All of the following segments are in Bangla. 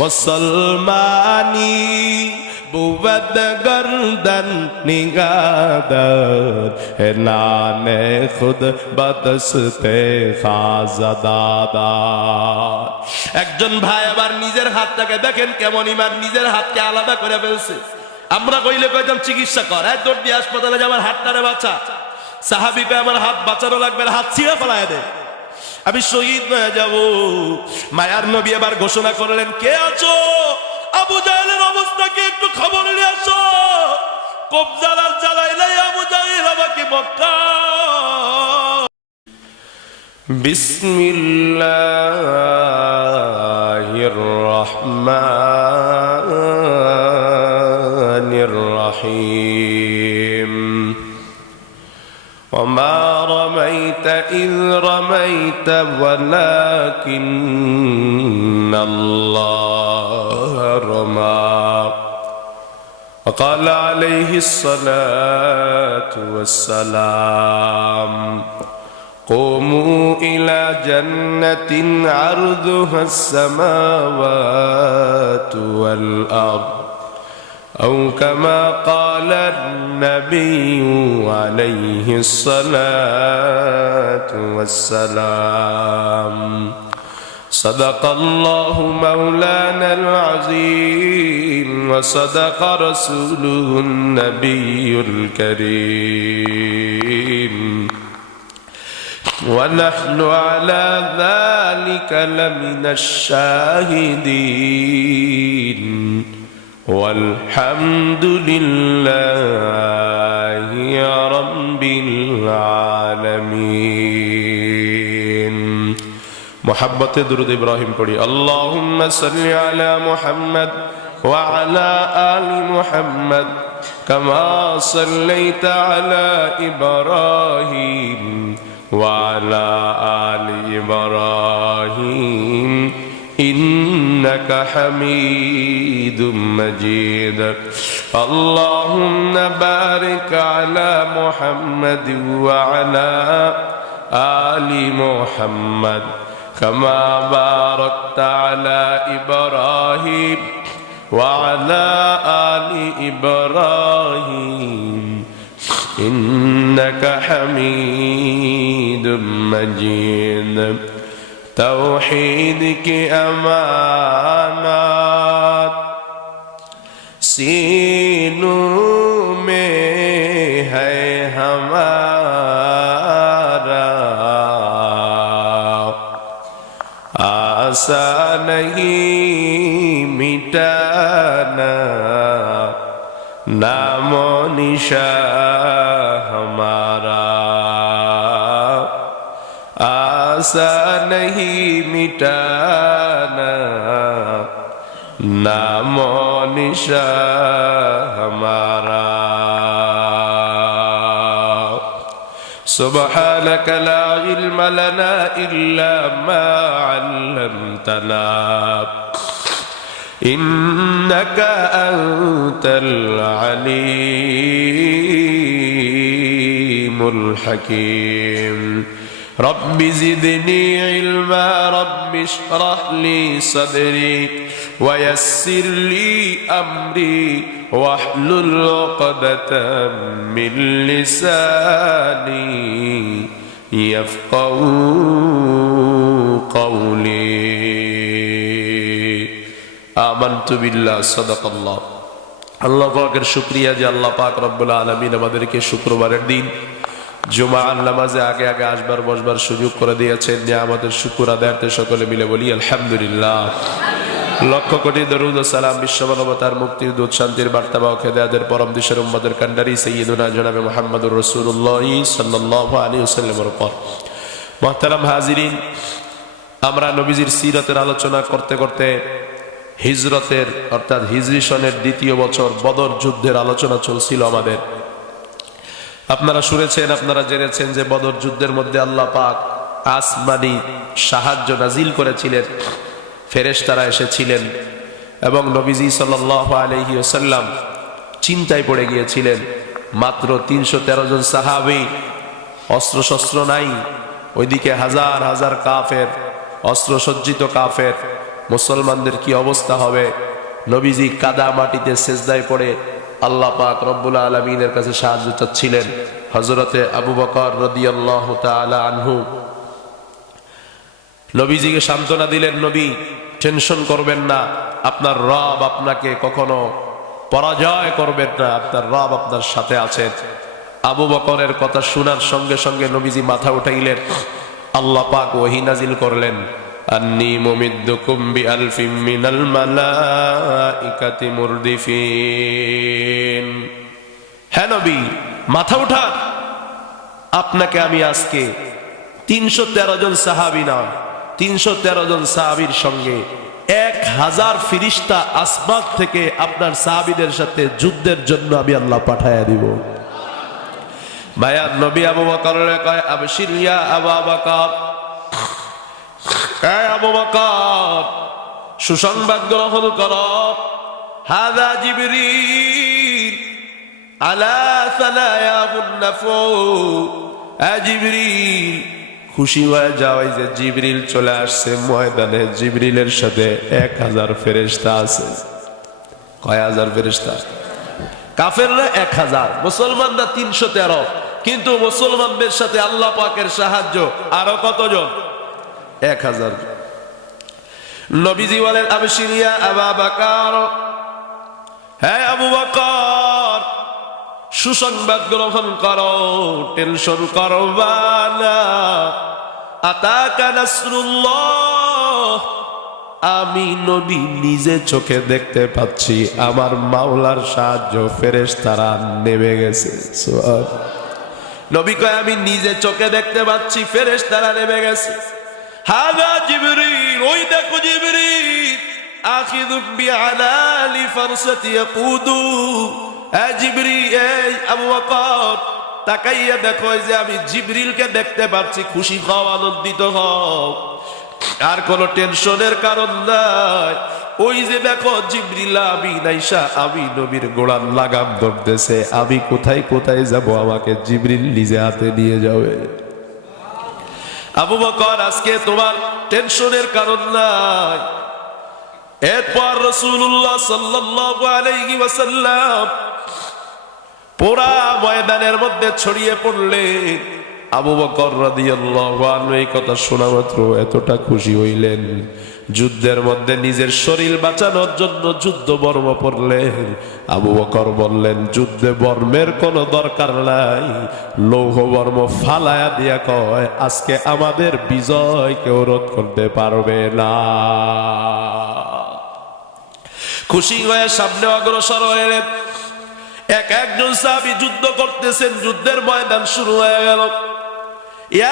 मुसलमानी बुवद गर्दन निगादर है नाने खुद बदस्ते खाजादादार। একজন ভাই আবার নিজের হাতটাকে দেখেন কেমন ইমান, নিজের হাতকে আলাদা করে ফেলছে। আমরা কইলে কইতাম চিকিৎসা কর, এই দৌড় দিয়ে হাসপাতালে যা আমার হাতটারে বাঁচা। সাহাবী কয় আমার হাত বাঁচানো লাগবে না, হাত ছিঁড়ে ফেলায় দে, আমি শহীদ হয়ে যাব। মায়ার নবী এবার ঘোষণা করলেন, কে আছো? আবু জাহেলের অবস্থাকে একটু খবর নিয়ে আসো। কবজালার জ্বালাইলে আবু জাহেল আমাকে মক্কা। বিসমিল্লাহির রহমানির রহিম। وما رميت إذ رميت ولكن الله رمى وقال عليه الصلاة والسلام قوموا إلى جنة عرضها السماوات والأرض أو كما قال النبي عليه الصلاة والسلام صدق الله مولانا العظيم وصدق رسوله النبي الكريم ونحن على ذلك لمن الشاهدين والحمد لله رب العالمين। محبت درود ابراهيم پڑھی اللهم صل على محمد وعلى آل محمد كما صليت على إبراهيم وعلى آل إبراهيم إنك حميد مجيد اللهم بارك على محمد وعلى آل محمد كما باركت على إبراهيم وعلى آل إبراهيم إنك حميد مجيد توحید کی امانات سینوں میں ہے ہمارا آسان نہیں مٹانا نام و نشان ہمارا آسان نہیں مٹانا نام و نشان ہمارا سبحانك لا علم لنا إلا ما علمتنا إنك أنت العليم الحكيم رب زدني علما رب اشرح لي صدري ويسر لي أمري واحلل عقدة من لساني يفقهوا قولي آمنت بالله صدق الله আল্লাহ পাকের শুকরিয়া যে আল্লাহ পাক রব্বুল আলামিন আমাদেরকে শুক্রবারের দিন জুমার নামাজে আগে আগে আসবার বসবার সুযোগ করে দিয়েছেন। নিয়ামতের শুকর আদায়ার্থে সকলে মিলে বলি আলহামদুলিল্লাহ। লক্ষ কোটি দরুদ ও সালাম বিশ্বমানবতার মুক্তির দূত শান্তির বার্তা বাহক হেদায়েতের পরম দিশার উম্মতের কান্ডারি সাইয়্যিদুনা জনাবে মুহাম্মদুর রাসূলুল্লাহ সাল্লাল্লাহু আলাইহি ওয়াসাল্লামের উপর। মুহতারাম হাজিরিন, আমরা নবীজির সিরাতের আলোচনা করতে করতে হিজরতের অর্থাৎ হিজরি সনের দ্বিতীয় বছর বদর যুদ্ধের আলোচনা চলছিল আমাদের। আপনারা শুনেছেন, আপনারা জেনেছেন যে বদর যুদ্ধের মধ্যে আল্লাহ পাক আসমানি সাহায্য নাজিল করেছিলেন, ফেরেশতারা এসেছিলেন এবং নবীজি সাল্লাল্লাহু আলাইহি ওয়াসাল্লাম চিন্তায় পড়ে গিয়েছিলেন। মাত্র ৩১৩ জন সাহাবী, অস্ত্রশস্ত্র নাই, ওইদিকে হাজার হাজার কাফের, অস্ত্রসজ্জিত কাফের, মুসলমানদের কি অবস্থা হবে। নবীজি কাদা মাটিতে সেজদায় পড়ে আল্লাহ পাক রব্বুল আলামিনের কাছে সাহায্য চাচ্ছিলেন। হযরতে আবু বকর রাদিয়াল্লাহু তাআলা আনহু নবীজিকে সান্ত্বনা দিলেন, নবী টেনশন করবেন না, আপনার রব আপনাকে কখনো পরাজয় করবেন না, আপনার রব আপনার সাথে আছেন। আবু বকরের কথা শোনার সঙ্গে সঙ্গে নবীজি মাথা উঠাইলেন। আল্লাহ পাক ওহী নাজিল করলেন, আন্নী মুমিদ্দুকুম বিআলফিম মিনাল মালাইকাতি মুরদিফিন। হ্যাঁ নবী, মাথা উঠান, আপনাকে আমি আজকে 313 জন সাহাবী নয়, 313 জন সাহাবীর সঙ্গে 1000 ফেরেশতা আসমান থেকে আপনার সাহাবীদের সাথে যুদ্ধের জন্য আমি আল্লাহ পাঠায়া দিব। ভাইয়া নবী আবু বকরের কয়, আবশির ইয়া আবু বকর, হে আবু বকর সুসংবাদ গ্রহণ করো, হাযা জিবরিল আলা সালায়াবুন নাফু। জিবরিল খুশি হয়ে যাও, এই যে জিবরিল চলে আসছে ময়দানে। জিবরিলের সাথে 1000 ফেরেশতা আছে। কয় হাজার ফেরেশতা? কাফেররা 1000, মুসলমানরা 313। কিন্তু মুসলমানদের সাথে আল্লাহ পাকের সাহায্য আরো কতজন? 1000। নবীজি বলেন, আবশির ইয়া আবু বকর, হ্যাঁ আবু বকর সুসংবাদ গ্রহণ করো, টেনশন করবা না। আতাকা নাসরুল্লাহ, আমি নবী নিজে চোখে দেখতে পাচ্ছি আমার মাওলার সাহায্য ফেরেশতারা নেমে গেছে। নবী কয়, আমি নিজে চোখে দেখতে পাচ্ছি ফেরেশতারা নেমে গেছে। হাযা জিবরিল, ওই দেখো জিবরিল, আখিযুম বিআলালি ফারসাতি ইয়াকুদু। জিবরিল, এই আবু বকর তাকাইয়া দেখো, যে আমি জিবরিলকে দেখতে পাচ্ছি, খুশি হও, আনন্দিত হও, আর কোন টেনশনের কারণ নাই। ওই যে দেখো জিবরিল আমিন আইসা আমি নবীর গোড়ার লাগাম ধরতেছে, আমি কোথায় কোথায় যাব, আমাকে জিবরিল নিজে হাতে নিয়ে যাবে। আবু বকর আজকে তোমার টেনশনের কারণ নাই। এরপর রাসূলুল্লাহ সাল্লাল্লাহু আলাইহি ওয়াসাল্লাম পুরা ময়দানের মধ্যে ছড়িয়ে পড়লেন। আবু বকর রাদিয়াল্লাহু আনহু এই কথা শোনা মাত্র এতটা খুশি হইলেন, যুদ্ধের মধ্যে নিজের শরীর বাঁচানোর জন্য যুদ্ধ বর্ম পড়লেন। আবু বকর বললেন, যুদ্ধে বর্মের কোনো দরকার নাই, লৌহ বর্ম ফালায়া দিয়া কয়, আজকে আমাদের বিজয় কেউ রোধ করতে পারবে না। খুশি হয়ে সামনে অগ্রসর হলেন। একজন সাহাবী যুদ্ধ করতেছেন, যুদ্ধের ময়দান শুরু হয়ে গেল।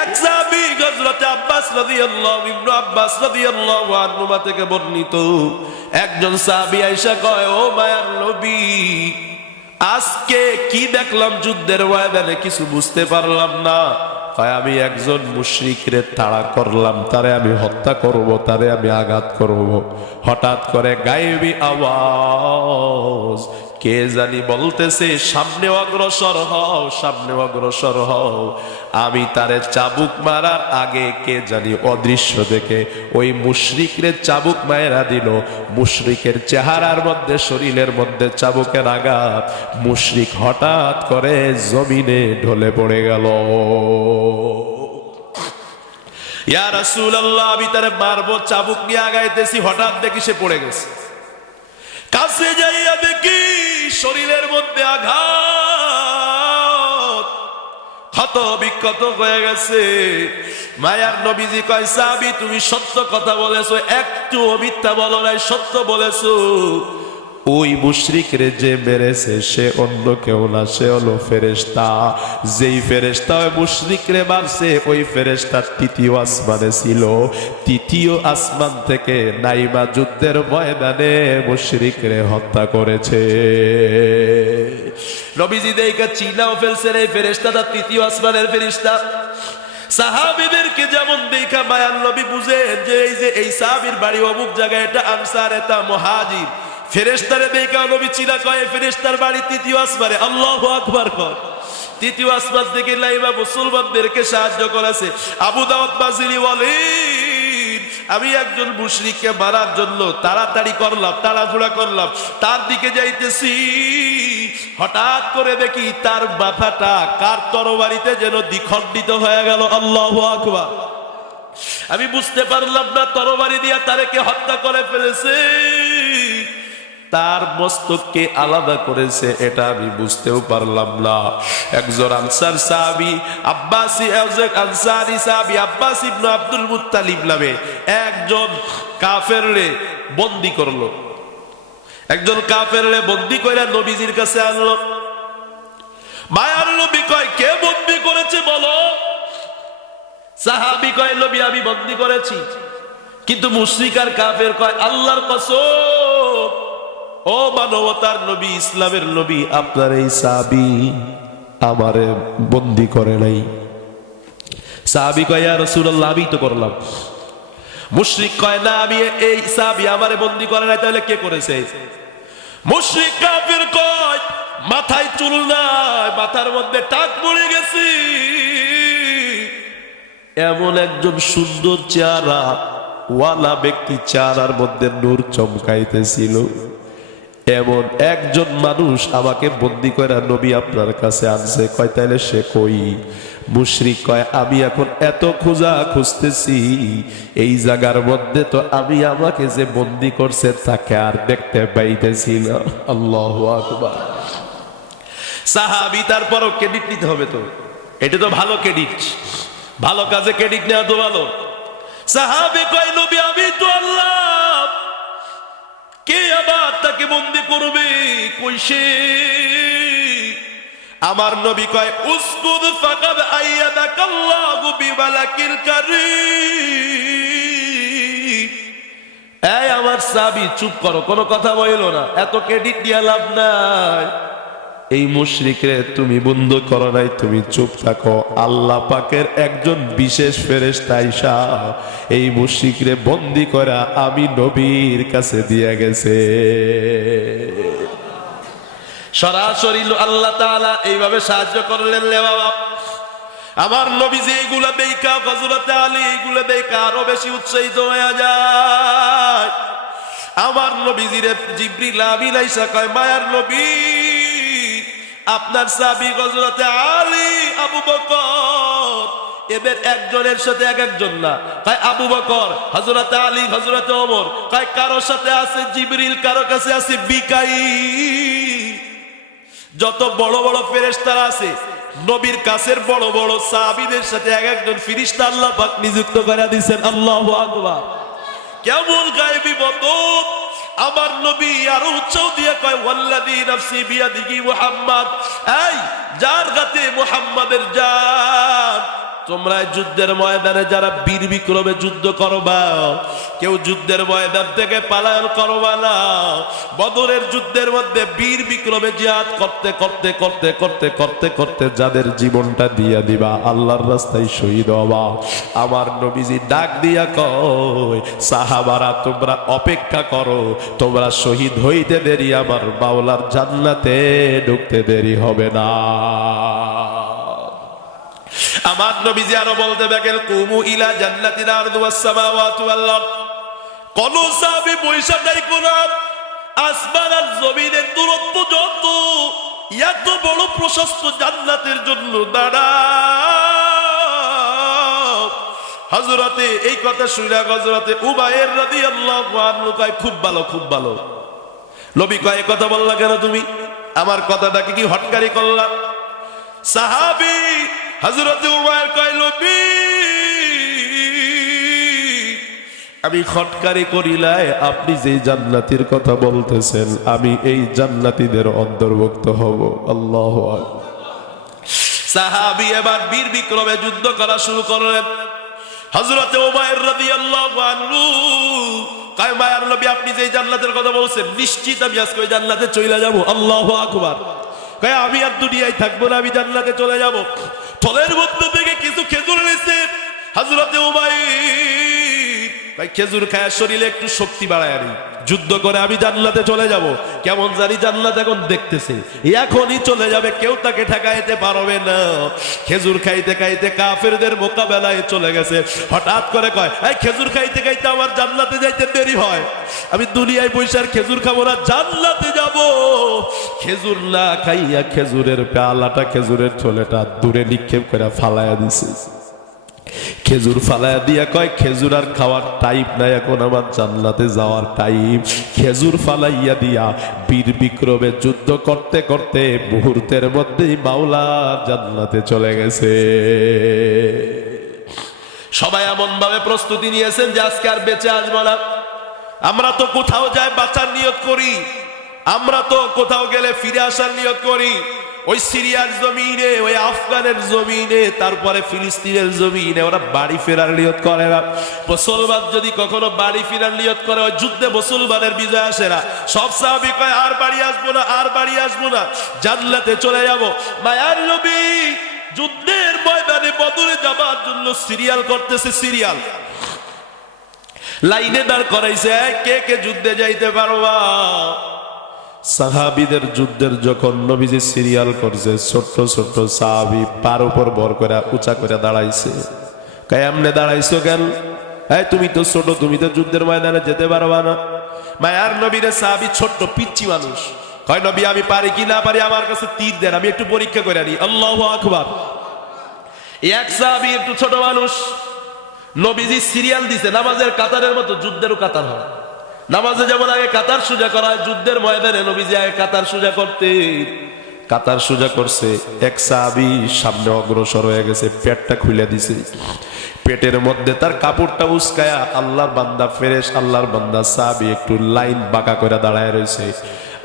এক সাহাবী হযরত আব্বাস রাদিয়াল্লাহু ইবনে আব্বাস রাদিয়াল্লাহু আনহুমা থেকে বর্ণিত, একজন সাহাবী আয়েশা কয়, ও মায়ার নবী, আজকে কি দেখলাম যুদ্ধের ময়দানে, কিছু বুঝতে পারলাম না। কয়, আমি একজন মুশরিকরে তাড়া করলাম, তারে আমি হত্যা করব, তারে আমি আঘাত করব। হঠাৎ করে গায়েবী আওয়াজ, কে জানি বলতেছে, সামনে অগ্রসর হও, সামনে অগ্রসর হও। আমি তারে চাবুক মারার আগে কে জানি অদৃশ্য দেখে ওই মুশরিকরে চাবুক মায়েরা দিল। মুশরিকের চেহারার মধ্যে, শরীরের মধ্যে চাবুকের আঘাত, মুশরিক হঠাৎ করে জমিনে ঢলে পড়ে গেল। ইয়া রাসূলুল্লাহ, আমি তারে মারবো, চাবুক নিয়ে আগাইতেছি, হঠাৎ দেখি সে পড়ে গেছে। কাছে যাইয়া দেখি শরীরের মধ্যে আঘাত, ক্ষত বিক্ষত হয়ে গেছে। মায়ার নবীজি কয়, সাহাবী তুমি সত্য কথা বলেছো, একটু মিথ্যা বলো নাই, সত্য বলেছো। ওই মুশরিকরে যে মেরেছে সে অন্য কেউ না, সে হলো ফেরেশতা। যেই ফেরেশতা ওই মুশরিকরে মারছে, ওই ফেরেশতা তৃতীয় আসমানে ছিল। তৃতীয় আসমান থেকে নাইমা যুদ্ধের ময়দানে মুশরিকরে হত্যা করেছে। নবীজি দেখে চিনাও ফেলছেন, এই ফেরেশতাটা তৃতীয় আসমানের ফেরেশতা। সাহাবীদেরকে যেমন দেখা মায়ার নবী বুঝেন যে এই সাহাবীর বাড়ি অমুক জায়গায়, এটা আনসার, এটা মুহাজির। ফেরেশতারে দেখা নবী চিনা, কয় ফেরেশতার বাড়ি তৃতীয় আসমানে। আল্লাহু আকবার কর। তৃতীয় আসমান থেকে লাইবা মুসলমানদেরকে সাহায্য করেছে। আবু দাউদ বাজিলি বলেন, আমি একজন মুশরিককে মারার জন্য তাড়াতাড়ি করলাম, তাড়াহুড়া করলাম, তার দিকে যাইতেছি, হঠাৎ করে দেখি তার মাথাটা কার তরবারিতে যেন দ্বিখণ্ডিত হয়ে গেল। আল্লাহু আকবার। আমি বুঝতে পারলাম না তরবারি দিয়া তারে কে হত্যা করে ফেলেছে, তার মস্তককে আলাদা করেছে, এটা আমি বুঝতেও পারলাম না। একজন আনসার সাহাবী আব্বাসী, আনসারী সাহাবী আব্বাস ইবনে আব্দুল মুত্তালিব নামে একজন কাফেররে বন্দী করলো। একজন কাফেররে বন্দী করে নবীজির কাছে আনলো। মায়ার নবী কয়, কে বন্দী করেছে বলো? সাহাবী কয়, নবী আমি বন্দী করেছি। কিন্তু মুশরিক আর কাফের কয়, আল্লাহর কসম, ও মানবতার নবী, ইসলামের নবী, আপনার এই সাহাবী আমারে বন্দী করে নাই। সাহাবী কয়, ইয়া রাসূলুল্লাহ আমি তো করলাম। মুশরিক কয়, না আমি এই সাহাবী আমারে বন্দী করে নাই, তাহলে কে করেছে? মুশরিক কাফের কয়, মাথায় চুল নাই, মাথার মধ্যে টাক পড়ে গেছে, এমন একজন সুন্দর চেহারা ওয়ালা ব্যক্তি, চেহারার মধ্যে নূর চমকাইতেছিল, এমন একজন মানুষ আমাকে বন্দী করে নবী আপনার কাছে আনছে। কয়, তাইলে সে কই? মুশরিক কয়, আমি এখন এত খোঁজা খুঁজতেছি, এই জায়গার মধ্যে তো আমি আমাকে যে বন্দী করছে তাকে আর দেখতে পাইতেছি না। আল্লাহু আকবার। সাহাবী তারপরও ক্রেডিট নিতে হবে তো, এটা তো ভালো ক্রেডিট, ভালো কাজে ক্রেডিট নেওয়া তো ভালো। সাহাবী কয়, নবী আমি তো আল্লাহ, কে আবার তাকে বন্দী করবে? কইছে আমার নবী কয়, উসকুদ ফাকাদ আইয়াদাকাল্লাহু বিমালাকিল কারীম। এই আমার সাহাবী চুপ করো, কোনো কথা বইলো না, এত ক্রেডিট দিয়া লাভ নাই। এই মুশরিকরে তুমি বন্ধ করো নাই, তুমি চুপ থাকো। আল্লাহ পাকের একজন বিশেষ ফেরেশতা আইসা এই মুশরিকরে বন্দী করা আমি নবীর কাছে দিয়ে গেছে। সরাসরি আল্লাহ তাআলা এইভাবে সাহায্য করলেন। রে বাবা, আমার নবী যে এইগুলা দেখা, হযরতে আলী এইগুলা দেখা আরো বেশি উৎসাহিত হয়ে যায়। আমার নবীজিরে জিবরিল আমিন আইসা কয়, মায়ার নবী, আপনার সাহাবী হযরতে আলী, আবু বকর, এদের একজনের সাথে এক একজন না, কয় আবু বকর, হযরতে আলী, হযরতে ওমর, কয় কারো সাথে আছে জিবরিল, কারো কাছে আছে মিকাঈল। যত বড় বড় ফেরেশতারা আছে, নবীর কাছের বড় বড় সাহাবীদের সাথে এক একজন ফেরেশতা আল্লাহ পাক নিযুক্ত করে দিয়েছেন। আল্লাহু আকবার। কেমন গায়েবী মদদ! আমার নবী আরো উৎসাহ দিয়ে কয়, ওয়াল্লাযী নাফসি বিয়াদিহি মুহাম্মদ, এই যার হাতে মুহাম্মাদের জান, তোমরা যুদ্ধের ময়দানে যারা বীর বিক্রমে যুদ্ধ করবা, কেউ যুদ্ধের ময়দান থেকে পালায়ন করবা না। বদরের যুদ্ধের মধ্যে বীর বিক্রমে জিহাদ করতে করতে করতে করতে করতে করতে যাদের জীবনটা দিয়া দিবা, আল্লাহর রাস্তায় শহীদ হবা, আমার নবীজি ডাক দিয়া কয়, সাহাবারা তোমরা অপেক্ষা করো, তোমরা শহীদ হইতে দেরি, আমার মাওলার জান্নাতে ঢুকতে দেরি হবে না। আমার নবীজি আরো বলতে থাকেন, কুমু ইলা জান্নাতিনা আরদুস সামাওয়াতু ওয়াল আরদ। কোন সাহাবী পয়সা নাই, কোন আসমান আর জমিনের দূরত্ব যত, এত বড় প্রশস্ত জান্নাতের জন্য দাঁড়াও। হযরতে এই কথা শুনে হযরতে উবাইর রাদিয়াল্লাহু আনহু কয়, খুব ভালো, খুব ভালো। নবী কয়, কথা বললা কেন তুমি? আমার কথাটাকে কি হটকারি করলা? সাহাবী হযরতে উমার কয়, নবী আমি খটকারি করিলাই, আপনি যে জান্নাতীর কথা বলতেছেন আমি এই জান্নাতীদের অন্তর্ভুক্ত হব। আল্লাহু আকবার। সাহাবী এবার বীর বিক্রমে যুদ্ধ করা শুরু করলেন। হযরতে উমার রাদিয়াল্লাহু আনহু কয়, মায়ার নবী আপনি যে জান্নাতের কথা বলছেন, নিশ্চিত আমি আজকে ওই জান্নাতে চলে যাব। আল্লাহু আকবার। কয়, আমি আর দুনিয়ায় থাকবো না, আমি জান্নাতে চলে যাব। ফলের মধ্যে থেকে কিছু খেজুর এনেছে হযরতে উমাইর, ভাই খেজুর খায় শরীরে একটু শক্তি বাড়ায়, আমি যুদ্ধ করে আমি জান্নাতে চলে যাব। কেমন জানি জান্নাত এখন দেখতেছে, এখনই চলে যাবে, কেউ তাকে ঠেকাইতে পারবে না। খেজুর খাইতে খাইতে কাফেরদের মোকাবেলায় চলে গেছে। হঠাৎ করে কয়, এই খেজুর খাইতে খাইতে আমার জান্নাতে যাইতে দেরি হয়, আমি দুনিয়ায় বৈশার খেজুর খাবো না, জান্নাতে যাব। খেজুর না খাইয়া খেজুরের পেয়ালাটা, খেজুরের ছোলেটা দূরে নিক্ষেপ করে ফালাইয়া দিছে। খেজুর ফালাইয়া দিয়া কয়, খেজুর আর খাওয়ার টাইম নাই, এখন আমার জান্নাতে যাওয়ার টাইম। খেজুর ফালাইয়া দিয়া বীর বিক্রমে যুদ্ধ করতে করতে মুহূর্তের মধ্যেই মাওলা জান্নাতে চলে গেছে। সবাই এমন ভাবে প্রস্তুতি নিয়েছেন যে আজকে আর বেঁচে আসবো না। আমরা তো কোথাও যাই বাঁচার নিয়ত করি, আমরা তো কোথাও গেলে ফিরে আসার নিয়ত করি। ওই সিরিয়ার জমিনে, ওই আফগানের জমিনে, তারপরে ফিলিস্তিনের জমিনে ওরা বাড়ি ফেরার নিয়ত করে না। মুসলমান যদি কখনো বাড়ি ফেরার নিয়ত করে, ওই যুদ্ধে মুসলমানের বিজয় আসে না। সব সাহাবী কয়, আর বাড়ি আসবো না, আর বাড়ি আসবো না, জান্নাতে চলে যাব। মায়ার নবী যুদ্ধের ময়দানে বদরে যাবার জন্য সিরিয়াল করতেছে, সিরিয়াল লাইনে দাঁড় করাইছে, কে কে যুদ্ধে যাইতে পারবা। সাহাবীদের যুদ্ধের যখন নবীজি সিরিয়াল করছে, ছোট্ট ছোট্ট সাহাবী পার উপর ভর করে উঁচা করে দাঁড়াইছে। কেমনে দাঁড়াইছো কেন? তুমি তো ছোট, তুমি তো যুদ্ধের ময়দানে যেতে পারবা না। মায়ার নবীর সাহাবী ছোট্ট পিচ্চি মানুষ, কয় নবী আমি পারি কি না পারি, আমার কাছে তীর দেন, আমি একটু পরীক্ষা করে আনি। আল্লাহু আকবার। এক সাহাবী একটু ছোট মানুষ, নবীজি সিরিয়াল দিছে নামাজের কাতারের মতো, যুদ্ধেরও কাতার হয়। নামাজে যেমন আগে কাতার সোজা করা হয়, যুদ্ধের ময়দানে নবীজি আগে কাতার সোজা করতে। কাতার সোজা করছে, এক সাহাবী সামনে অগ্রসর হয়ে গেছে, পেটটা খুলে দিছে। পেটের মধ্যে তার কাপড়টা উস্কায়া আল্লাহর বান্দা ফেরেশ, আল্লাহর বান্দা সাহাবী একটু লাইন বাঁকা করে দাঁড়ায় রয়েছে।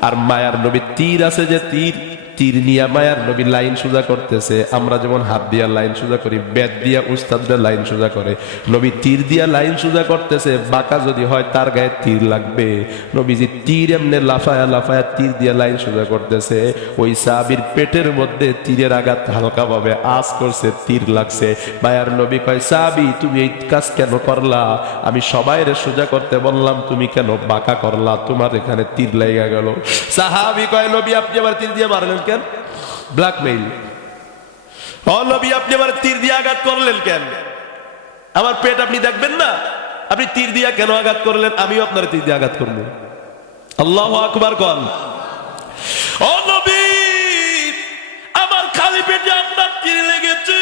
আর মায়ার নবী তীর আছে যে তীর, তীর নিয়ে মায়ার নবী লাইন সোজা করতেছে। আমরা যেমন হাত দিয়া লাইন সোজা করি, বেদ দিয়া উস্তাদরা লাইন সোজা করে, নবী তীর দিয়া লাইন সোজা করতেছে। বাঁকা যদি হয় তার গায়ে তীর লাগবে। নবীজি তীর এমনি লাফায়া লাফায়া তীর দিয়া লাইন সোজা করতেছে। ওই সাহাবীর পেটের মধ্যে তীরের আঘাত হালকা ভাবে আঁচ করছে, তীর লাগছে। মায়ার নবী কয়, সাহাবী তুমি এই কাজ কেন করলা? আমি সবাইরে সোজা করতে বললাম, তুমি কেন বাঁকা করলা? তোমার এখানে তীর লেগে গেল। সাহাবী কয়, নবী আপনি আমার তীর দিয়ে মারলেন কেন? ব্ল্যাকমেইল। ও নবী আপনি আমার তীর দিয়ে আঘাত করলেন কেন? আমার পেট আপনি দেখবেন না? আপনি তীর দিয়ে কেন আঘাত করলেন? আমিও আপনার তীর দিয়ে আঘাত করব। আল্লাহু আকবার কোন। ও নবী আমার খালি পেটে আপনার তীর লেগেছে,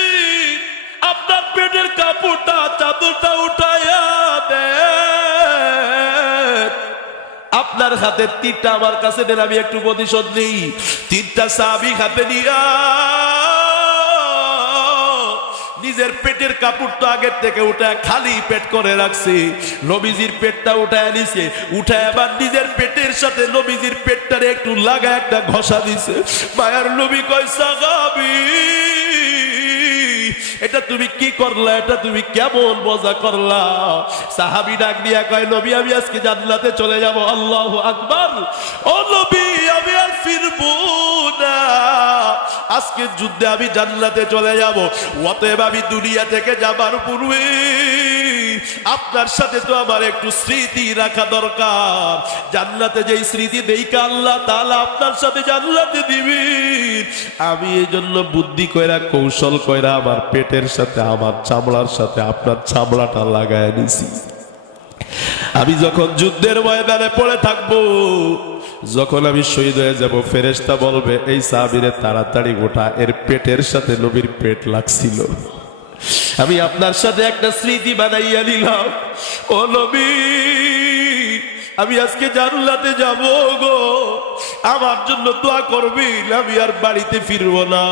আপনার পেটের কাপড়টা চাদরটা উঠায়া দেন, আপনার হাতের তীরটা আমার কাছে দেন, আমি একটু প্রতিশোধ নিই। তীরটা সাহাবী হাতে নিয়া নিজের পেটের কাপড় তো আগের থেকে উঠায় খালি পেট করে রাখছে, নবীজির পেটটা উঠায় নিছে, উঠায় আবার নিজের পেটের সাথে নবীজির পেটটারে একটু লাগা একটা ঘষা দিছে। মায়ার নবী কয়, সাহাবী এটা তুমি কি করলা? এটা তুমি কেমন মজা করলা? সাহাবী ডাক দিয়া কয়, নবী আমি আজকে জান্নাতে চলে যাব। আল্লাহু আকবার। ও নবী আমি আর ফিরবো না, আজকে যুদ্ধে আমি জান্নাতে চলে যাব। অতএব আমি দুনিয়া থেকে যাবার পূর্বে আপনার সাথে তো আমার একটু স্মৃতি রাখা দরকার। জান্নাতে যেই স্মৃতি দেইকা আল্লাহ তাআলা আপনার সাথে জান্নাতে দিবেন, আমি এই জন্য বুদ্ধি কইরা কৌশল কইরা আমার পেটের সাথে আমার চামড়ার সাথে আপনার চামড়াটা লাগায় নিছি। আমি যখন যুদ্ধের ময়দানে পড়ে থাকবো, যখন আমি শহীদ হয়ে যাব, ফেরেশতা বলবে এই সাহাবীরে তাড়াতাড়ি ওঠা, এর পেটের সাথে নবীর পেট লাগছিল। আমি আপনার সাথে একটা স্মৃতি বানাইয়া নিলাম। ও নবী আমি আজকে জান্নাতে যাব গো, আমার জন্য দোয়া করবেন, আমি আর বাড়িতে ফিরবো না।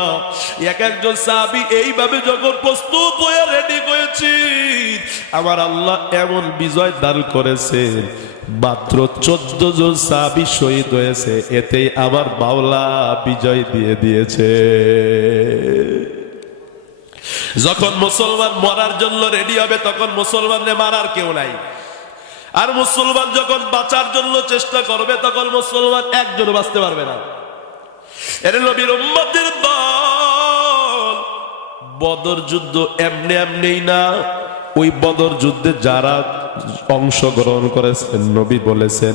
এক একজন সাহাবী এইভাবে যখন প্রস্তুত হয়ে রেডি হয়েছে, আমার আল্লাহ এমন বিজয় দান করেছেন, মাত্র 14 জন সাহাবী শহীদ হয়েছে, এতেই আমার মাওলা বিজয় দিয়ে দিয়েছে। যখন মুসলমান মরার জন্য রেডি হবে, তখন মুসলমানদের মারার কেউ নাই। আর মুসলমান যখন বাঁচার জন্য চেষ্টা করবে, তখন মুসলমান একজন বাঁচতে পারবে না। এর নবীর উম্মতের দল। বদর যুদ্ধ এমনি এমনি না, ওই বদর যুদ্ধে যারা অংশগ্রহণ করেছেন। নবী বলেছেন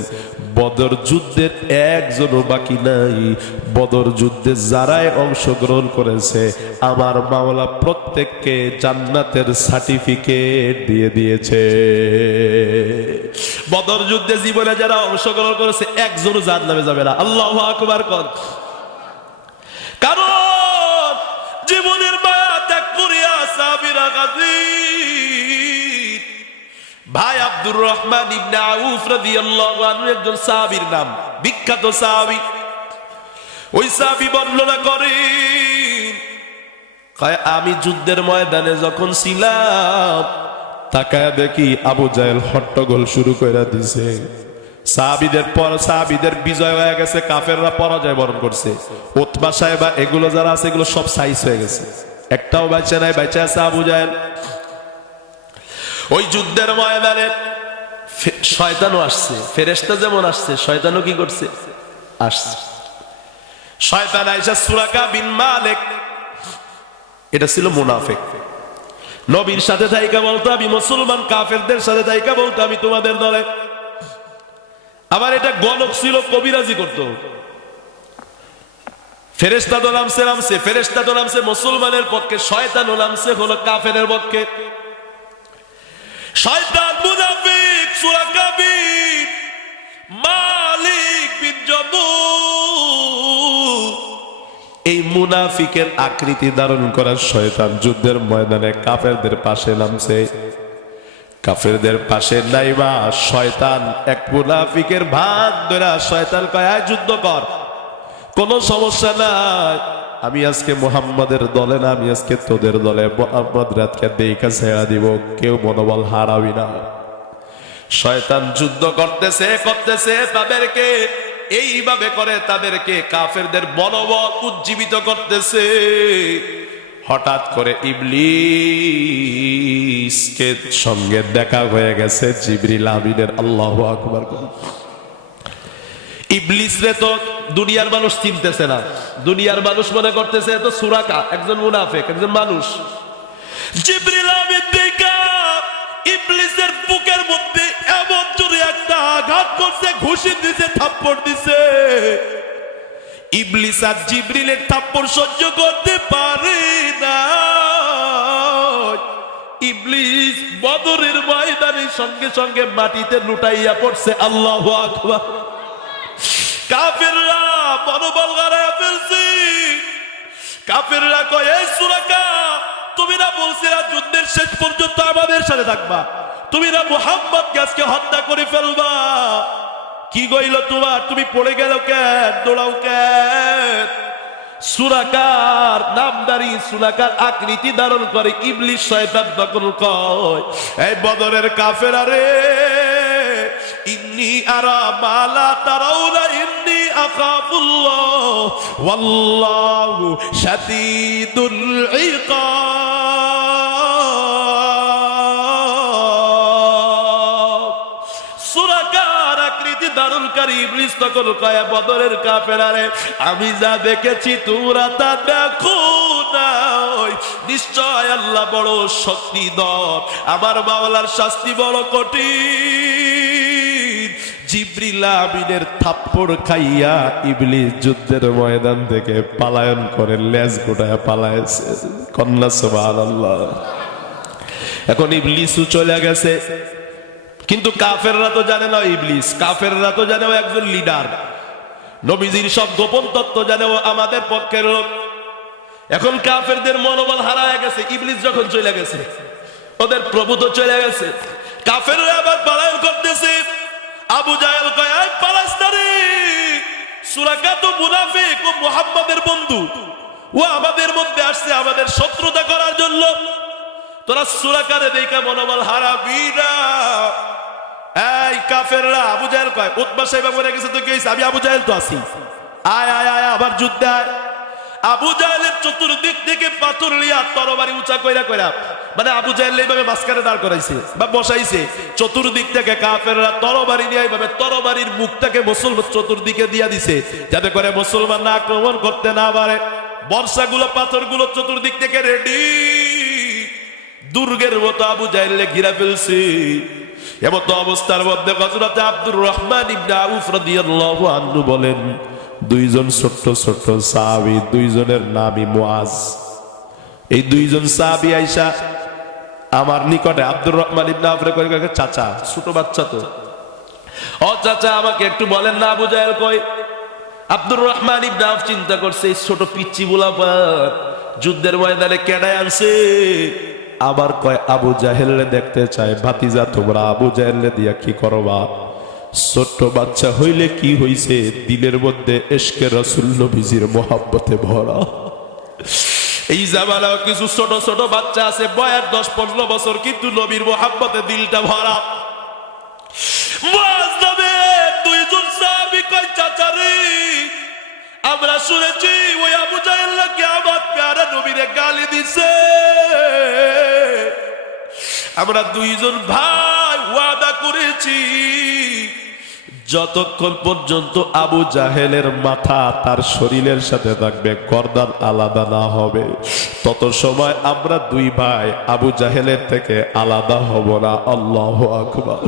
বদর যুদ্ধের একজনও বাকি নাই। বদর যুদ্ধে যারাই অংশগ্রহণ করেছে আমার মাওলা প্রত্যেককে জান্নাতের সার্টিফিকেট দিয়ে দিয়েছে। বদর যুদ্ধে জীবনে যারা অংশগ্রহণ করেছে একজনও জাহান্নামে যাবে না। আল্লাহু আকবার কর। কারণ জীবনের মায়া ত্যাগ করিয়া সাহাবীরা গাজী। ভাই আব্দুর রহমান ইবনে আউফ রাদিয়াল্লাহু আনহু একজন সাহাবীর নাম, বিখ্যাত সাহাবী। ওই সাহাবী বর্ণনা করেন, আমি যুদ্ধের ময়দানে যখন ছিলাম তাকায় দেখি আবু জাহেল হট্টগোল শুরু করে দিছে। সাহাবীদের বিজয় হয়ে গেছে, কাফেররা পরাজয় বরণ করছে। উতবা সাহেবা এগুলো যারা আছে এগুলো সব সাইজ হয়ে গেছে, একটাও বাঁচে নাই, বেঁচে আছে আবু জাহেল। ওই যুদ্ধের ময়দানে শয়তানও আসছে, ফেরেশতা যেমন আসছে শয়তানও কি করছে, আসছে। শয়তান আয়েশা সুরাকা বিন মালিক, এটা ছিল মুনাফিক। নবীর সাথে থাইকা বলতো আমি মুসলমান, কাফেরদের সাথে থাইকা বলতো আমি তোমাদের দলে। আবার এটা গণক ছিল, কবিরাজি করত। ফেরেশতা তো নামছে, ফেরেশতা তো নামছে মুসলমানের পক্ষে, শয়তান নামছে হলো কাফেরের পক্ষে। শয়তান মুনাফিক সুরাকা বিন মালিক বিন জমুহ, এই মুনাফিকের আকৃতি ধারণ করা শয়তান যুদ্ধের ময়দানে কাফেরদের পাশে নামছে। কাফেরদের পাশে নাইবা শয়তান এক মুনাফিকের ভাগ ধরে শয়তান কয় যুদ্ধ কর, কোনো সমস্যা নাই, আমি আজকে মুহাম্মাদের দলে না, আমি আজকে তোদের দলে। মুহাম্মদ রাতকে দেখা ছেড়া দিব, কেউ মনোবল হারাবি না। শয়তান যুদ্ধ করতেছে তাদেরকে এইভাবে করে, তাদেরকে কাফেরদের মনোবল উজ্জীবিত করতেছে। হঠাৎ করে ইবলিসকে সঙ্গে দেখা হয়ে গেছে জিবরিল আমিনের। আল্লাহু আকবার। ইবলিস রে তো দুনিয়ার মানুষ চিনতেছে না, দুনিয়ার মানুষ মনে করতেছে তো সুরাকা, একজন মুনাফিক, একজন মানুষ। জিবরিল আমিন দেখা ইবলিসের বুকের মধ্যে এমন জোরে একটা আঘাত করছে, ঘুষি দিছে, থাপ্পড় দিছে। ইবলিস আর জিবরিলের থাপ্পড় সহ্য করতে পারে না। ইবলিস বদরের ময়দানে সঙ্গে সঙ্গে মাটিতে লুটাইয়া পড়ছে। আল্লাহু আকবার। কাফেররা মনোবল হারায়া ফেলছে। কাফেররা কয় এই সুরাকা, তুমি না বলছিলা যুদ্ধের শেষ পর্যন্ত আমাদের সাথে থাকবা, তুমি না মুহাম্মদকে আজকে হত্যা করে ফেলবা, কি গইল তোমার, তুমি পড়ে গেল কেন, দৌড়াও কেন? সুরাকার নামদারি, সুরাকার আকৃতি ধারণ করে ইবলিস শয়তান তখন কয় এই বদরের কাফেরা রে, ইন্নী আরা মালা তারাউনা ইন্নী আখাফুল্লাহ ওয়াল্লাহু শাদীদুল ইকাব। সুরাকার আকৃতি ধারণকারী ইবলিস তখন কয় বদরের কাফেরা রে, আমি যা দেখেছি তোমরা তা দেখো না। নিশ্চয় আল্লাহ বড় শক্তিধর, আমার মাওলার শাস্তি বড় কঠিন। জিবরিল আমিনের থাপ্পড় খাইয়া ইবলিস যুদ্ধের ময়দান থেকে পালায়ন করে লেজ গোটায় পালাইছে। কন্যা সুবহানাল্লাহ। এখন ইবলিসও চলে গেছে, কিন্তু কাফেররা তো জানে না ইবলিস, কাফেররা তো জানে একজন লিডার, নবীজির সব গোপন তত্ত্ব জানে আমাদের পক্ষের লোক। এখন কাফেরদের মনোবল হারায় গেছে। ইবলিস যখন চলে গেছে, ওদের প্রভু তো চলে গেছে, কাফেররা আবার পালায়ন করতেছে। আবু জাহেল কয় আয় পালাস না রে, সুরাকা তো মুনাফিক, ও মুহাম্মাদের বন্ধু, ও আমাদের মধ্যে আসছে আমাদের শত্রুতা করার জন্য, তোরা সুরাকারে দেখে মনোবল হারাবি না। এই কাফেররা, আবু জাহেল কয় উতবা সাহেব মরে গেছে তো কি হইছে, আমি আবু জাহেল তো আছি, আয় আয় আয় আবার যুদ্ধে আয়। আবু জাহেলের চতুর্দিক থেকে পাথর লিয়া তরবারি উঁচা কইরা কইরা, মানে আবু জাহেল এইভাবে মাঝখানে দাঁড় করাইছে বা বসাইছে, চতুর্দিক থেকে কাফেররা তরবারি নিয়ে এইভাবে তরবারির মুখটাকে মুসলমান চতুর্দিকে দিয়া দিছে, যাতে করে মুসলমান না আক্রমণ করতে না পারে। বর্ষাগুলো পাথরগুলো চতুর্দিক থেকে রেডি, দুর্গের মতো আবু জাহেলকে ঘিরা ফেলছে। এমত অবস্থার মধ্যে হযরত আব্দুর রহমান ইবনে আউফ রাদিয়াল্লাহু আনহু বলেন, দুইজন ছোট্ট ছোট্ট সাহাবী, দুইজনের নামই মুআজ। এই দুইজন সাহাবী আয়েশা আমার নিকটে আব্দুর রহমান ইবনে আউফ কয়, চাচা, ছোট বাচ্চা তো, ও চাচা আমাকে একটু বলেন না আবু জাহেল কই? আব্দুর রহমান ইবনে আউফ চিন্তা করছে, এই ছোট পিচ্চি বুলাপার যুদ্ধের ময়দানে কেডায় আনছে? আবার কয় আবু জাহেলরে দেখতে চায়। ভাতিজা, তোমরা আবু জাহেলরে দিয়া কি করবা? ছোট্ট বাচ্চা হইলে কি হইছে, দিলের মধ্যে ইশকে রাসূল নবীজির মোহাব্বতে ভরা। এই জামানাও কিছু ছোট ছোট বাচ্চা আছে, বয়স 10-15 বছর, কিন্তু নবীর মোহাব্বতে দিলটা ভরা। মুআজ নামের দুইজন সাহাবী কয়, চাচা রে, আমরা শুনেছি ওই আবু জাহেল নাকি আমার প্যারা নবীরে গালি দিছে। আমরা দুইজন ভাই ওয়াদা করেছি, যতক্ষণ পর্যন্ত আবু জাহেলের মাথা তার শরীরের সাথে থাকবে, গর্দান আলাদা না হবে, তত সময় আমরা দুই ভাই আবু জাহেলের থেকে আলাদা হব না। আল্লাহু আকবার।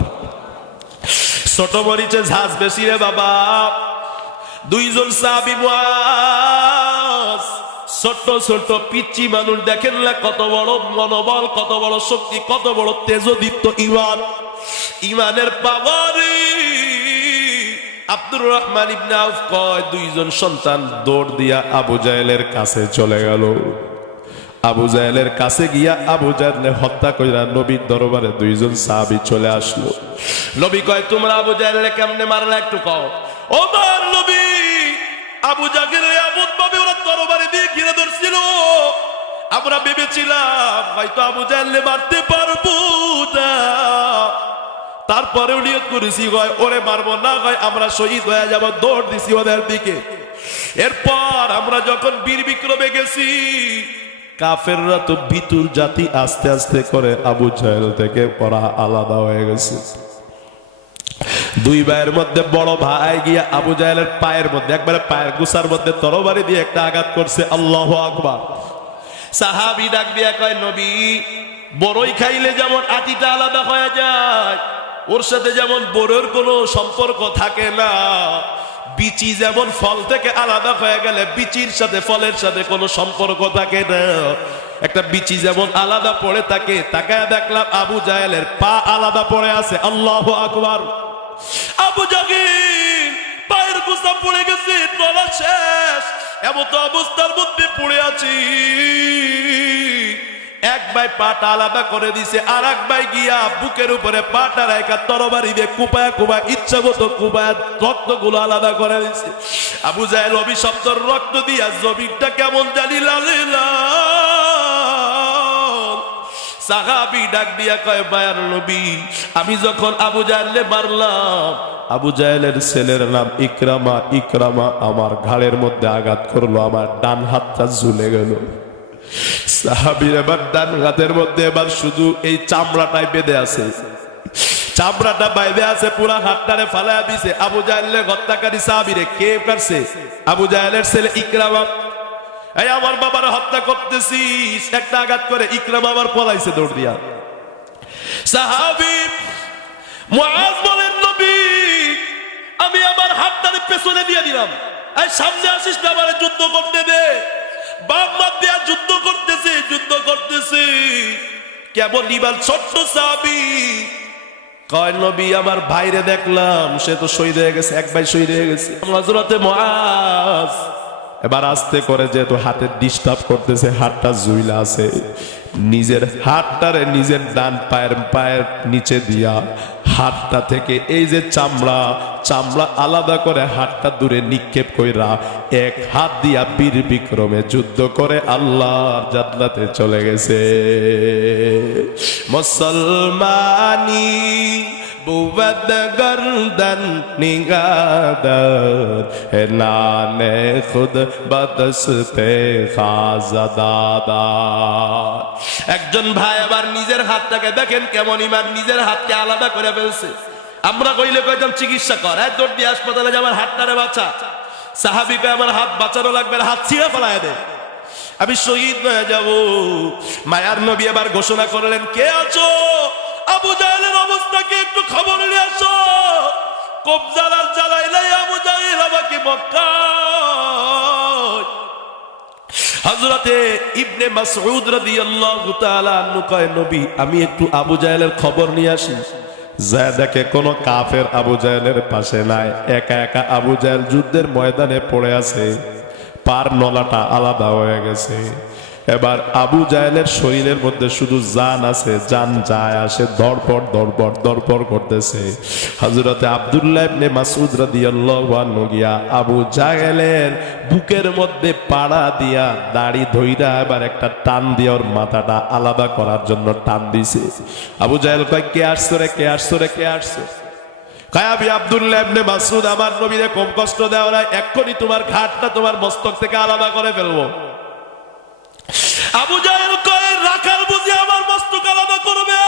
ছোট মরিচে ঝাঁজ বেশি রে বাবা। দুইজন সাহাবী মুআজ, ছোট্ট ছোট্ট পিচ্চি মানুষ, দেখেন না কত বড় মনোবল, কত বড় শক্তি, কত বড় তেজদীপ্ত ঈমান, ঈমানের পাওয়ারে। আব্দুর রহমান ইবনে আউফ কয়, দুইজন সন্তান দৌড় দিয়া আবু জাহেলের কাছে চলে গেল। আবু জাহেলের কাছে গিয়া আবু জাহেলকে হত্যা কইরা নবীর দরবারে দুইজন সাহাবী চলে আসলো। নবী কয়, তোমরা আবু জাহেলকে কেমনে মারলা একটু কও। ওমর নবী, আবু জাহেলকে এমন ভাবে ওরা তরবারি দিয়ে ঘিরে ধরছিল, আমরা ভেবেছিলাম হয়তো আবু জাহেলকে মারতে পারবো না, তারপরেও নিয়ত করেছি ওরে মারবো না, আমরা শহীদ হয়ে যাব, দৌড় দিছি ওদের দিকে। এরপর আমরা যখন বীর বিক্রমে গেছি, কাফেররা তো ভিতুর জাতি, আস্তে আস্তে করে আবু জাহেল থেকে ওরা আলাদা হয়ে গেছে। দুই ভাইয়ের মধ্যে বড় ভাই গিয়া আবু জাহেলের পায়ের মধ্যে, একবারে পায়ের গুছার মধ্যে তরবারি দিয়ে একটা আঘাত করছে। আল্লাহু আকবার। সাহাবী ডাক দিয়া কয়, নবী, বড়ই খাইলে যেমন আটিটা আলাদা হয়ে যায়, ওর সাথে যেমন বড়ের কোনো সম্পর্ক থাকে না, বিচি যেমন ফল থেকে আলাদা হয়ে গেলে বিচির সাথে ফলের সাথে কোনো সম্পর্ক থাকে না, একটা বিচি যেমন আলাদা পড়ে থাকে। তাকায় দেখলাম আবু জাহেলের পা আলাদা পড়ে আছে। আল্লাহু আকবার। আবু জাহেল পায়ের গোছা পড়ে গেছে, নলা শেষ, এমন অবস্থার মধ্যে পড়ে আছি। এক ভাই পাটা আলাদা করে দিছে, আর এক ভাই গিয়া বুকের উপরে পাটা রেখা তরবারি দিয়ে কুপায়া কুপায়া ইচ্ছা মতো কুপায়া রক্তগুলো আলাদা করে দিছে। আবু জাহেল অভিশপ্ত রক্ত দিয়া জমিনটা কেমন জানি লালে লাল। সাহাবী ডাক দিয়া কয়, মায়ার নবী, আমি যখন আবু জাহেলকে মারলাম, আবু জাহেলের ছেলের নাম ইকরামা, ইকরামা আমার ঘাড়ের মধ্যে আঘাত করলো, আমার ডান হাতটা ঝুলে গেল। সাহাবীর এবার ডান হাতের মধ্যে এবার শুধু এই চামড়াটাই বেঁধে আছে, চামড়াটা বাইরে আছে, পুরা হাতটারে ফালায়া দিছে। আবু জাহেলের হত্যাকারী সাহাবীরে কে করছে? আবু জাহেলের ছেলে ইকরামা। এই আমার বাবার হত্যা করতেছিস, একটা আঘাত করে ইকরামা আবার পলাইছে দৌড় দিয়া। সাহাবী মুআজ বলেন, নবী, আমি আমার হাতটারে পেছনে দিয়ে দিলাম, এই সামনে আসিস না, আমারে যুদ্ধ করতে দে। বাপ মা দিয়া যুদ্ধ করতেছে, যুদ্ধ করতেছে, কেমন ইমান ছোট্ট সাহাবী কয়, নবী, আমার ভাইরে দেখলাম, সে তো শহীদ হয়ে গেছে, এক ভাই শহীদ হয়ে গেছে। হযরতে মুআজ এবার আস্তে করে, যেহেতু হাতে ডিস্টার্ব করতেছে, হাতটা ঝুইলা আছে, নিজের হাতটারে নিজের ডান পায়ের নিচে দিয়া হাতটা থেকে এই যে চামড়া আলাদা করে হাতটা দূরে নিক্ষেপ কইরা এক হাত দিয়া বীর বিক্রমে যুদ্ধ করে আল্লাহর জান্নাতে চলে গেছে। মুসলমানি বুবদ গর্দন নিগাদর হে নানে খুদ বদস্তে খাজাদাদা। একজন ভাই আবার নিজের হাতটাকে দেখেন কেমন ইমান, নিজের হাতকে আলাদা করে ফেলছে। আমরা কইলে কইতাম চিকিৎসা কর, এক দৌড় দিয়ে হাসপাতালে যে আমার হাতটারে বাঁচা। সাহাবী কয়, আমার হাত বাঁচানো লাগবে না, হাত ছিঁড়ে ফেলায় দে, আমি শহীদ হয়ে যাব। মায়ার নবী আবার ঘোষণা করলেন, কে আছো? আবু আবু জাহেলের অবস্থাকে একটু খবর নিয়ে আসো। কবজালার জ্বালাইলাই আবু জাহেল আমাকে মক্কা। হযরতে ইবনে মাসউদ রাদিয়াল্লাহু তাআলা আনহু কয়, নবী আমি একটু আবু জাহেলের খবর নিয়ে আসি। যায় দেখে কোনো কাফের আবু জাহেলের পাশে নাই, একা একা আবু জাহেল যুদ্ধের ময়দানে পড়ে আছে, পার নলাটা আলাদা হয়ে গেছে। এবার আবু জাহেলের শরীরের মধ্যে শুধু জান আছে, জান যায় আসে, ধরপড় ধরপড় ধরপড় করতেছে। হযরতে আব্দুল্লাহ ইবনে মাসউদ রাদিয়াল্লাহু আনহু গিয়া আবু জাহেলের বুকের মধ্যে পাড়া দিয়া দাড়ি ধইরা এবার একটা টান দিয়ে ওর মাথাটা আলাদা করার জন্য টান দিছে। আবু জাহেল কয়, কে আসছো রে, কে আসছো রে, কে আসছো? কয়, আমি আব্দুল্লাহ ইবনে মাসউদ, আমার নবীরে কম কষ্ট দেওয়া নাই, এক্ষুনি তোমার ঘাটটা তোমার মস্তক থেকে আলাদা করে ফেলবো। আবু জাহেল কয়, রাখাল বুঝি আমার মস্তক আলাদা করবে?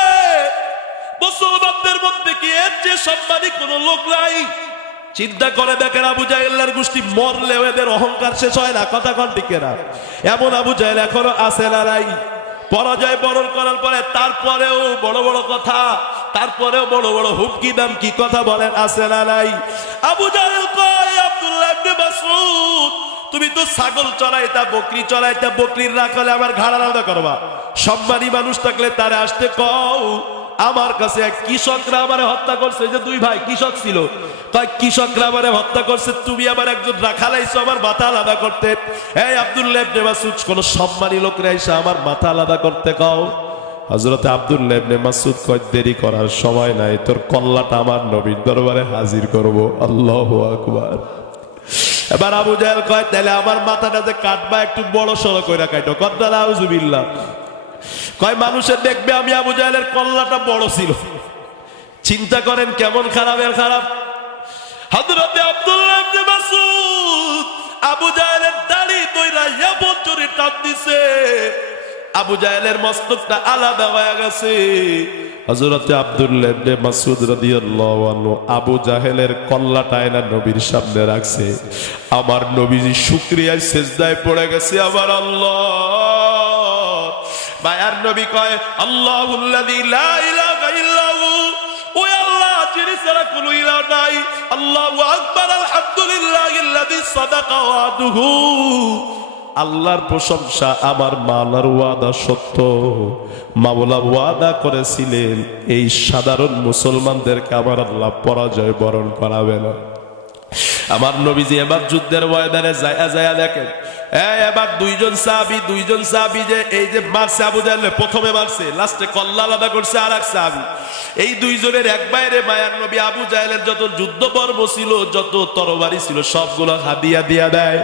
মুসলমানদের মধ্যে কি এর যে সম্মানী কোন লোক নাই? চিন্তা করে দেখেন, আবু জাহেলের গোষ্ঠী মরলেও এদের অহংকার শেষ হয় না, কথা কোন ঠিক না? এমন আবু জাহেল এখনো আছে না নাই? পরাজয় বরণ করার পরে তারপরেও বড় বড় কথা, তারপরেও বড় বড় হুমকি দামকি কথা বলেন, আছে না নাই? আবু জাহেল কয়, আব্দুল্লাহ ইবনে মাসউদ তুমি তো ছাগল চড়াইতা, বকরি চড়াইতা, বকরির রাখালে আমার ঘাড় আলাদা করবা। সম্মানী মানুষ থাকলে তারে আসতে কও। আমার কাছে এক কৃষকরা আমারে হত্যা করছে, যে দুই ভাই কৃষক ছিল, কয় কৃষকরা আমারে হত্যা করছে, তুমি আমার একজন রাখাল আইছো আমার মাথা আলাদা করতে। এই আব্দুল্লাহ ইবনে মাসউদ কোন সম্মানী লোকরা এসে আমার মাথা আলাদা করতে কও। হযরত আব্দুল্লাহ ইবনে মাসউদ কয়, দেরি করার সময় নাই, তোর কল্লাটা আমার নবীর দরবারে হাজির করব। আল্লাহু আকবার। এবার আবু জাহেল কয়, তাহলে আমার মাথাটা যে কাটবা একটু বড় সড়ো কইরা কাটো। কদ্দাল আউযুবিল্লাহ। কয়, মানুষের দেখবে আমি আবু জাহেলের কল্লাটা বড় ছিল। চিন্তা করেন কেমন খারাপের খারাপ। হযরতে আব্দুল্লাহ ইবনে মাসউদ আবু জাহেলের দাড়ি দইরা এমন জোরে টান দিছে, আবু জাহেলের মস্তকটা আলাদা হয়ে গেছে। হযরতে আব্দুল্লাহ ইবনে মাসউদ রাদিয়াল্লাহু আনহু আবু জাহেলের কল্লাটা এনে নবীর সামনে রাখছে। আমার নবীজি শুকরিয়ায় সিজদায় পড়ে গেছে, আমার আল্লাহ। মায়ার নবী কয়, আল্লাহুল্লাযী লা ইলাহা ইল্লাহু, ও আল্লাহ যিনি ছাড়া কোনো ইলাহ নাই। আল্লাহু আকবার, আলহামদুলিল্লাহিল্লাযী সাদাকা ওয়াদুহু। আল্লাহর প্রশংসা, আমার মাওলার ওয়াদা সত্য। মাওলা ওয়াদা করেছিলেন এই সাধারণ মুসলমানদেরকে আমার আল্লাহ পরাজয় বরণ করাবে না। আমার নবীজি এবার যুদ্ধের ময়দানে যায় দেখেন, এবার দুইজন সাহাবী যে এই যে মারছে আবু জাহেল, প্রথমে মারছে, লাস্টে কল্লা আলাদা করছে আর এক সাহাবী। এই দুইজনের এক বাইরে মায়ার নবী আবু জাহেলের যত যুদ্ধ পর্ব ছিল, যত তরবারি ছিল, সবগুলো হাদিয়া দিয়া দেয়।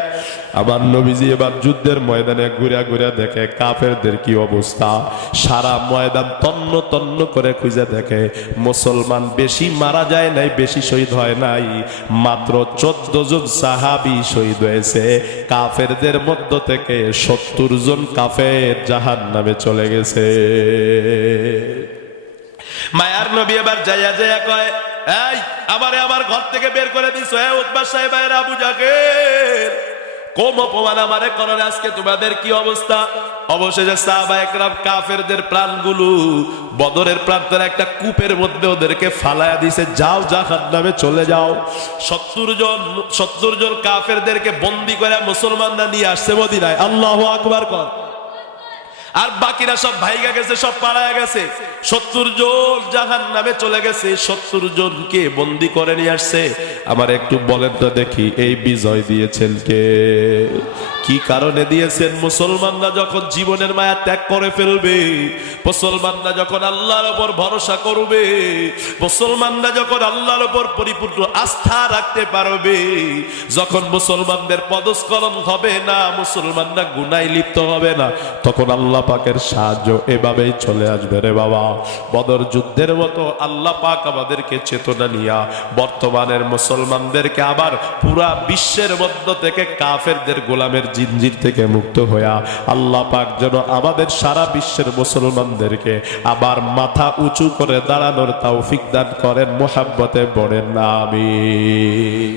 আমার নবীজি এবার যুদ্ধের ময়দানে ঘুরে ঘুরে দেখে কাফেরদের কি অবস্থা। সারা ময়দান তন্ন তন্ন করে খুঁজে দেখে মুসলমান বেশি মারা যায় নাই, বেশি শহীদ হয় নাই, মাত্র 14 জন সাহাবী শহীদ হয়েছে। কাফেরদের মধ্য থেকে 70 জন কাফের জাহান্নামে চলে গেছে। মায়ার নবী এবার যাইয়া কয়, এই আমারে আমার ঘর থেকে বের করে দিছো, উতবা সাহেবের আবু জাহেল, কোন অপমান আমারে করেন, আজকে তোমাদের কি অবস্থা? অবশেষে সাহাবা একরাম কাফেরদের প্রাণগুলো বদরের প্রান্তরে একটা কূপের মধ্যে ওদেরকে ফালায়া দিছে, যাও জাহান্নামে চলে যাও। 70 জন কাফেরদেরকে বন্দী করে মুসলমানরা নিয়ে আসছে মদিনায়। আল্লাহু আকবার কর। আর বাকিরা সব ভাইগা গেছে, সব পালায়া গেছে। 70 জন জাহান্নামে চলে গেছে, 70 জনকে বন্দী করে নিয়ে আসছে। আমার একটু বলেন তো দেখি, এই বিজয় দিয়েছেন কে? কি কারণে দিয়েছেন? মুসলমানরা যখন জীবনের মায়া ত্যাগ করে ফেলবে, মুসলমানরা যখন আল্লাহর উপর ভরসা করবে, মুসলমানরা যখন আল্লাহর উপর পরিপূর্ণ আস্থা রাখতে পারবে, যখন মুসলমানদের পদস্খলন হবে না, মুসলমানরা গুনায় লিপ্ত হবে না, তখন আল্লাহ পাকের সাহায্য এভাবেই চলে আসবে রে বাবা। বদর যুদ্ধের মতো আল্লাহ পাক আমাদেরকে চেতনা নিয়া বর্তমানের মুসলমানদেরকে আবার পুরা বিশ্বের মধ্য থেকে কাফেরদের গোলামের জিনজির থেকে মুক্ত হইয়া আল্লাহ পাক যেন আমাদের সারা বিশ্বের মুসলমানদেরকে আবার মাথা উঁচু করে দাঁড়ানোর তৌফিক দান করেন। মুহাব্বতে পড়েন আমিন।